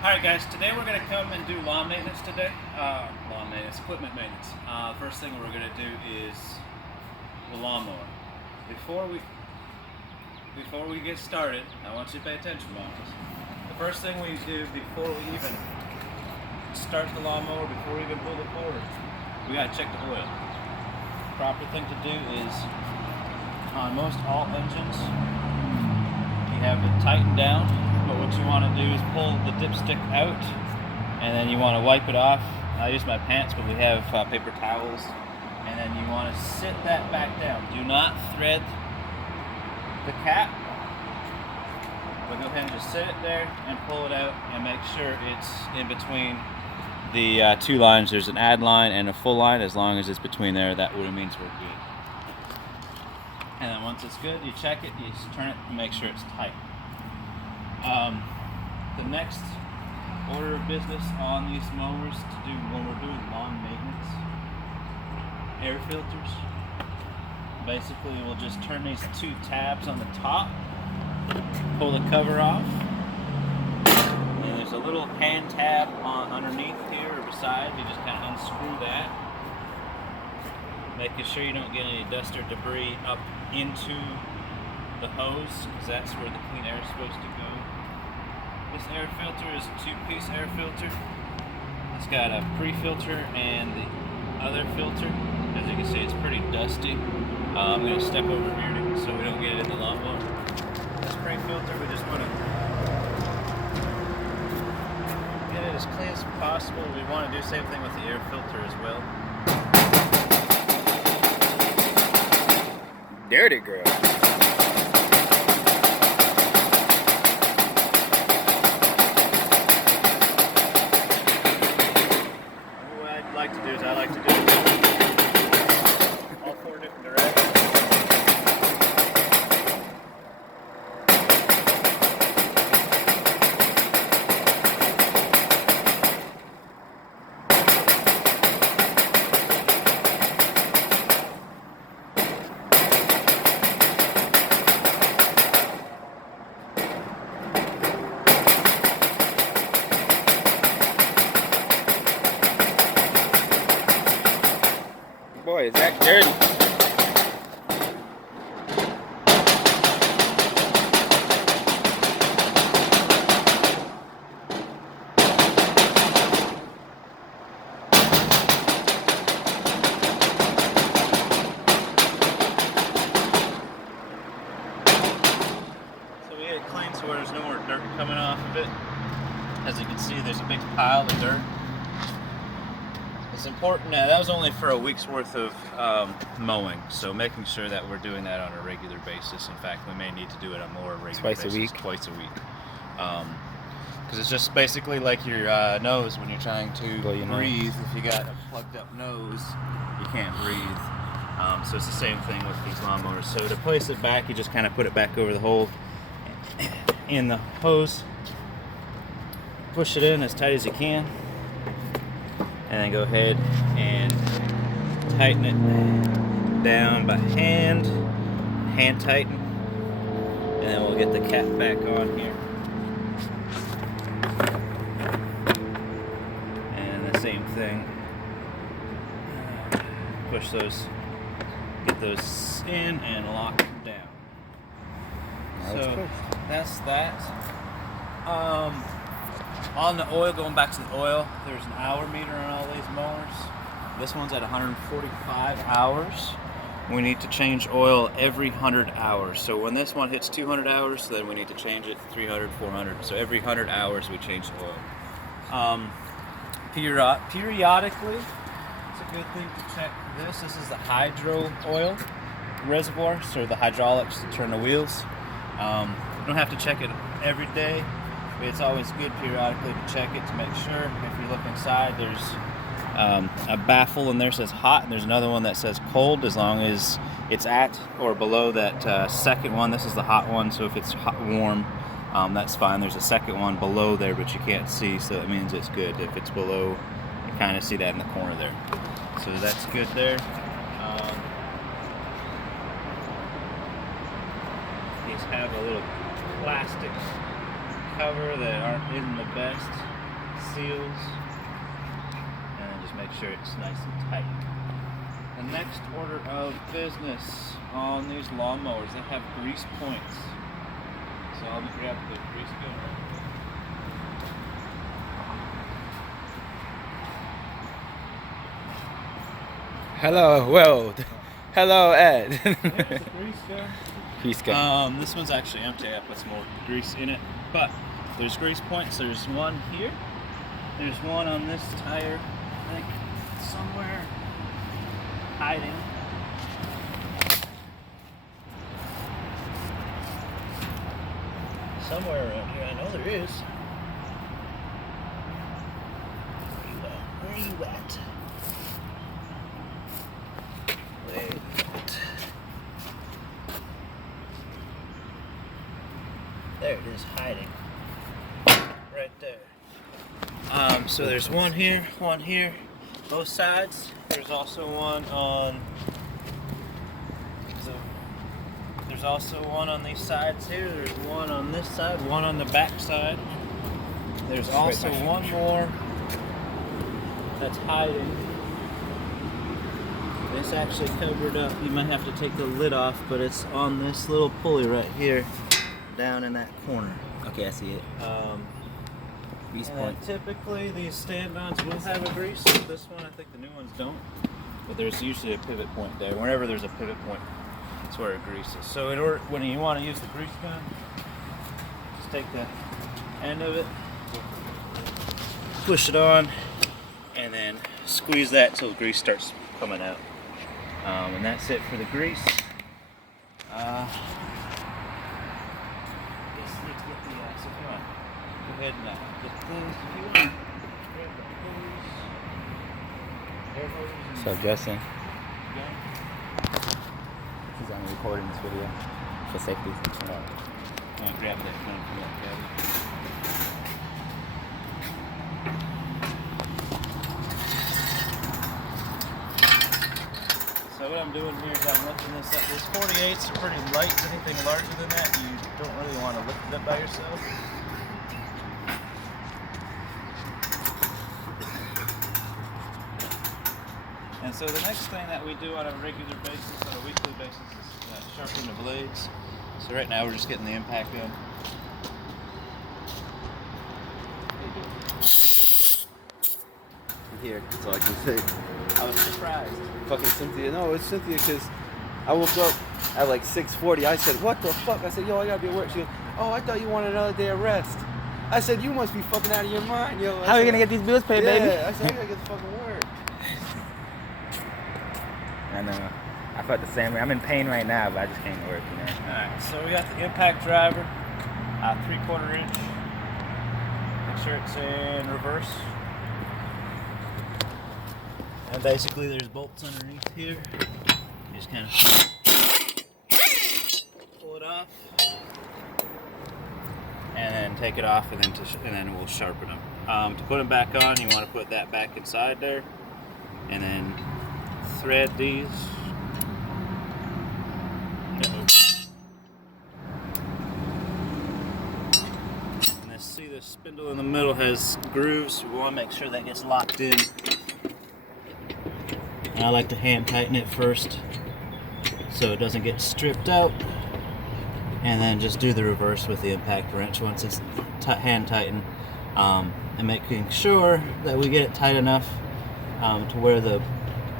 Alright guys, today we're going to come and do lawn maintenance today. Equipment maintenance. First thing we're going to do is the lawnmower. Before we get started, I want you to pay attention, Marcus. The first thing we do before we even start the lawnmower, before we even pull the cord, we got to check the oil. The proper thing to do is, on most all engines, you have it tightened down. But what you want to do is pull the dipstick out, and then you want to wipe it off. I use my pants, but we have paper towels, and then you want to sit that back down. Do not thread the cap, but go ahead and just sit it there and pull it out, and make sure it's in between the two lines. There's an add line and a full line. As long as it's between there, that would means we're good. And then once it's good, you check it, you just turn it and make sure it's tight. The next order of business on these mowers to do when we're doing lawn maintenance, air filters. Basically, we'll just turn these two tabs on the top, pull the cover off, and there's a little hand tab on underneath here or beside. You just kind of unscrew that, making sure you don't get any dust or debris up into the hose, because that's where the clean air is supposed to go. This air filter is a two-piece air filter. It's got a pre-filter and the other filter. As you can see, it's pretty dusty. I'm going to step over here so we don't get it in the lawnmower. This pre-filter, we just want to get it as clean as possible. We want to do the same thing with the air filter as well. Dirty girl. I like to do it all four different directions. Boy, is that dirty. So we get it clean so there's no more dirt coming off of it. As you can see, there's a big pile of dirt. It's important. That was only for a week's worth of mowing, so making sure that we're doing that on a regular basis. In fact, we may need to do it on more regular Twice basis, a week. Twice a week, because it's just basically like your nose when you're trying to breathe. If you got a plugged up nose, you can't breathe. So it's the same thing with these lawnmowers. So to place it back, you just kind of put it back over the hole in the hose, push it in as tight as you can, and then go ahead and tighten it down by hand tighten, and then we'll get the cap back on here. And the same thing, push those, get those in and lock them down. So that's that. On the oil, going back to the oil, there's an hour meter on all these mowers. This one's at 145 hours. We need to change oil every 100 hours. So when this one hits 200 hours, then we need to change it 300, 400. So every 100 hours we change the oil. Periodically, it's a good thing to check this. This is the hydro oil reservoir, so the hydraulics to turn the wheels. You don't have to check it every day. It's always good periodically to check it to make sure. If you look inside, there's a baffle in there says hot, and there's another one that says cold. As long as it's at or below that second one, this is the hot one, so if it's warm, that's fine. There's a second one below there, but you can't see, so that means it's good. If it's below, you kind of see that in the corner there. So that's good there. These have a little plastic cover that aren't in the best seals, and then just make sure it's nice and tight. The next order of business on these lawnmowers, they have grease points. So I'll just grab the grease gun right here. Hello, world. Hello, Ed. Here's the grease gun. Grease gun. This one's actually empty. I put some more grease in it, but there's grease points. There's one here. There's one on this tire, I think, somewhere hiding. Somewhere around here. I know there is. Where are you at? Where are you at? There it is, hiding. Right there. So there's one here, both sides. There's also one on. There's also one on these sides here. There's one on this side, one on the back side. There's also one more that's hiding. It's actually covered up. You might have to take the lid off, but it's on this little pulley right here, down in that corner. Okay, I see it. Grease point. Typically, these stand-ons will have a grease. This one, I think the new ones don't. But there's usually a pivot point there. Whenever there's a pivot point, that's where it greases. So in order, when you want to use the grease gun, just take the end of it, push it on, and then squeeze that until the grease starts coming out. And that's it for the grease. I guess I need to get the so come on. Go ahead and get things here. Grab the hose. Air hose. So, Justin, Gun. he's only recording this video for safety. Grab that gun from that cabinet. So what I'm doing here is I'm lifting this up. This 48s are pretty light. Anything larger than that, you don't really want to lift it up by yourself. And so the next thing that we do on a regular basis, on a weekly basis, is sharpen the blades. So right now we're just getting the impact gun. Here, that's all I can say. I was surprised. Fucking Cynthia. No, it's Cynthia because I woke up at like 6:40. I said, what the fuck? I said, yo, I gotta be at work. She goes, oh, I thought you wanted another day of rest. I said, you must be fucking out of your mind, yo. How are you gonna get these bills paid, baby? Yeah, I said, I gotta get the fucking work. I know. I felt the same way. I'm in pain right now, but I just came to work, you know. Alright, so we got the impact driver, 3/4 inch. Make sure it's in reverse. And basically there's bolts underneath here. You just kind of pull it off. And then take it off, and then we'll sharpen them. To put them back on, you want to put that back inside there. And then thread these. And see the spindle in the middle has grooves. We want to make sure that gets locked in. And I like to hand tighten it first so it doesn't get stripped out. And then just do the reverse with the impact wrench once it's hand tightened. And making sure that we get it tight enough to where the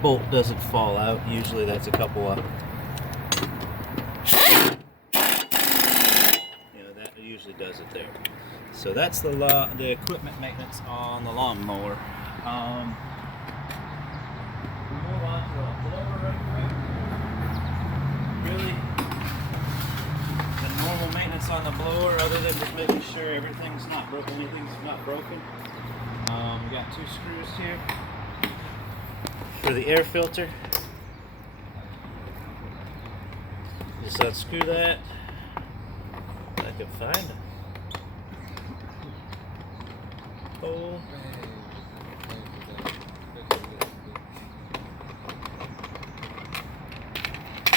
bolt doesn't fall out. Usually that's a couple of, that usually does it there. So that's the equipment maintenance on the lawnmower. We move on to a blower right quick. Really, the normal maintenance on the blower, other than just making sure everything's not broken, anything's not broken. We got 2 screws here for the air filter. Just unscrew that. If I can find it. Hole.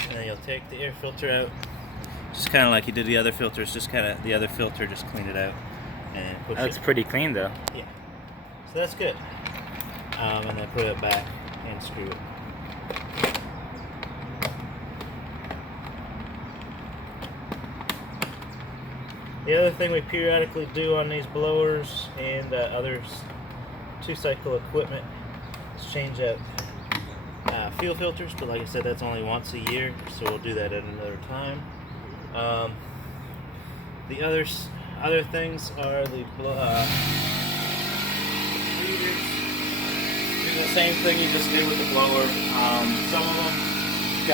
And then you'll take the air filter out. Just kind of like you did the other filters, just kind of the other filter, just clean it out. and push That looks it. pretty clean though. Yeah. So that's good. And then put it back and screw it. The other thing we periodically do on these blowers and other two-cycle equipment is change out fuel filters, but like I said, that's only once a year, so we'll do that at another time. The other things are the feeders. Do the same thing you just did with the blower. Some of them,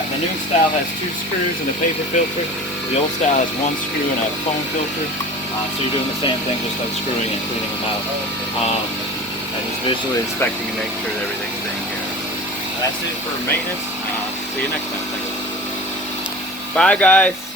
the new style has 2 screws and a paper filter. The old style has 1 screw and a foam filter. So you're doing the same thing, just unscrewing and cleaning them out. And just visually inspecting to make sure that everything's taken care of. That's it for maintenance. See you next time. Thanks. Bye guys.